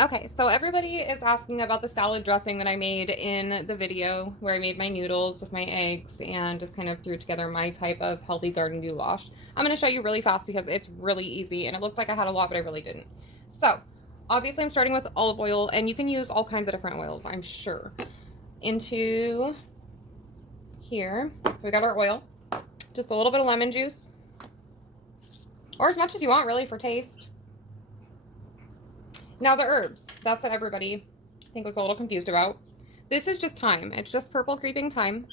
Okay, so everybody is asking about the salad dressing that I made in the video where I made my noodles with my eggs and just kind of threw together my type of healthy garden goulash. I'm going to show you really fast because it's really easy and it looked like I had a lot, but I really didn't. So, obviously I'm starting with olive oil, and you can use all kinds of different oils, I'm sure. Into here, so we got our oil, just a little bit of lemon juice, or as much as you want really for taste. Now the herbs, that's what everybody I think was a little confused about. This is just thyme. It's just purple creeping thyme.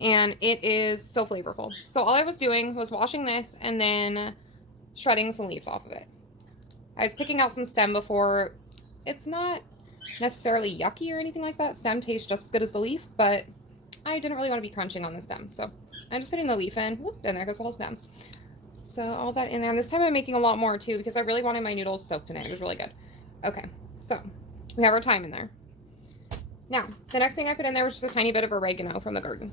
And it is so flavorful. So all I was doing was washing this and then shredding some leaves off of it. I was picking out some stem before. It's not necessarily yucky or anything like that. Stem tastes just as good as the leaf, but I didn't really want to be crunching on the stem. So I'm just putting the leaf in. Whoop, and there goes the whole stem. So all that in there. And this time I'm making a lot more too because I really wanted my noodles soaked in it. It was really good. Okay, so we have our thyme in there. Now, the next thing I put in there was just a tiny bit of oregano from the garden.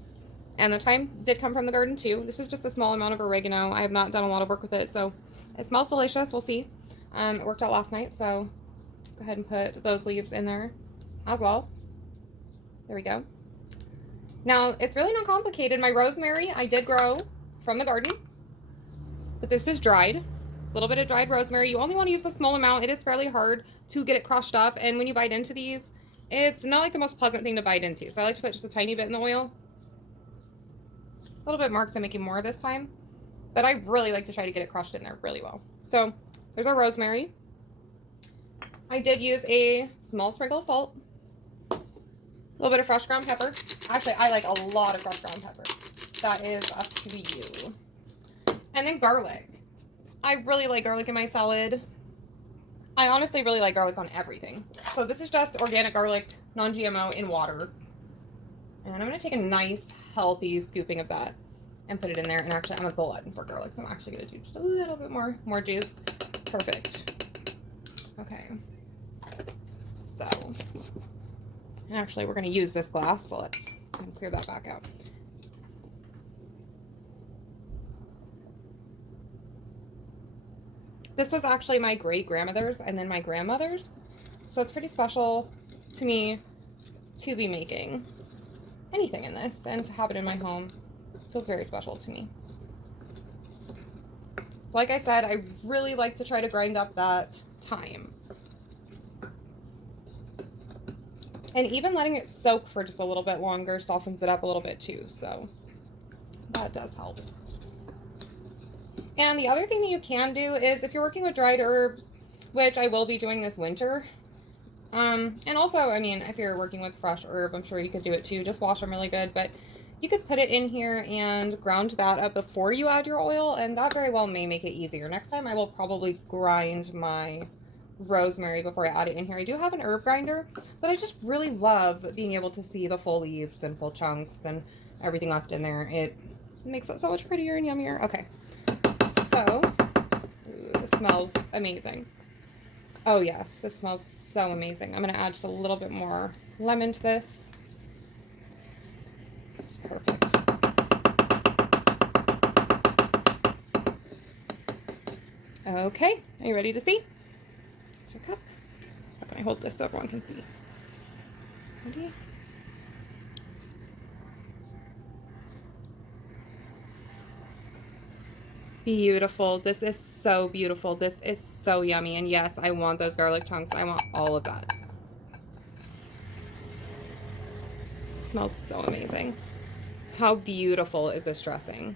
And the thyme did come from the garden too. This is just a small amount of oregano. I have not done a lot of work with it, so it smells delicious. We'll see. It worked out last night, so go ahead and put those leaves in there as well. There we go. Now, it's really not complicated. My rosemary I did grow from the garden, but this is dried. A little bit of dried rosemary. You only want to use a small amount. It is fairly hard to get it crushed up, and when you bite into these, it's not like the most pleasant thing to bite into. So I like to put just a tiny bit in the oil. A little bit more because I'm making more this time, but I really like to try to get it crushed in there really well. So there's our rosemary. I did use a small sprinkle of salt, a little bit of fresh ground pepper. Actually, I like a lot of fresh ground pepper. That is up to you. And then garlic. I really like garlic in my salad. I honestly really like garlic on everything. So this is just organic garlic, non-GMO in water. And I'm going to take a nice, healthy scooping of that and put it in there. And actually, I'm a glutton for garlic, so I'm actually going to do just a little bit more juice. Perfect. Okay. So, and actually, we're going to use this glass, so let's clear that back out. This was actually my great-grandmother's and then my grandmother's. So it's pretty special to me to be making anything in this and to have it in my home. Feels very special to me. So like I said, I really like to try to grind up that thyme. And even letting it soak for just a little bit longer softens it up a little bit too, so that does help. And the other thing that you can do is if you're working with dried herbs, which I will be doing this winter, and also, I mean, if you're working with fresh herb, I'm sure you could do it too. Just wash them really good, but you could put it in here and ground that up before you add your oil, and that very well may make it easier. Next time I will probably grind my rosemary before I add it in here. I do have an herb grinder, but I just really love being able to see the full leaves and full chunks and everything left in there. It makes it so much prettier and yummier. Okay. So, ooh, this smells amazing. Oh yes, this smells so amazing. I'm going to add just a little bit more lemon to this. It's perfect. Okay, are you ready to see? Here's your cup. How can I hold this so everyone can see? Ready? Beautiful. This is so beautiful. This is so yummy. And yes, I want those garlic chunks. I want all of that. It smells so amazing. How beautiful is this dressing?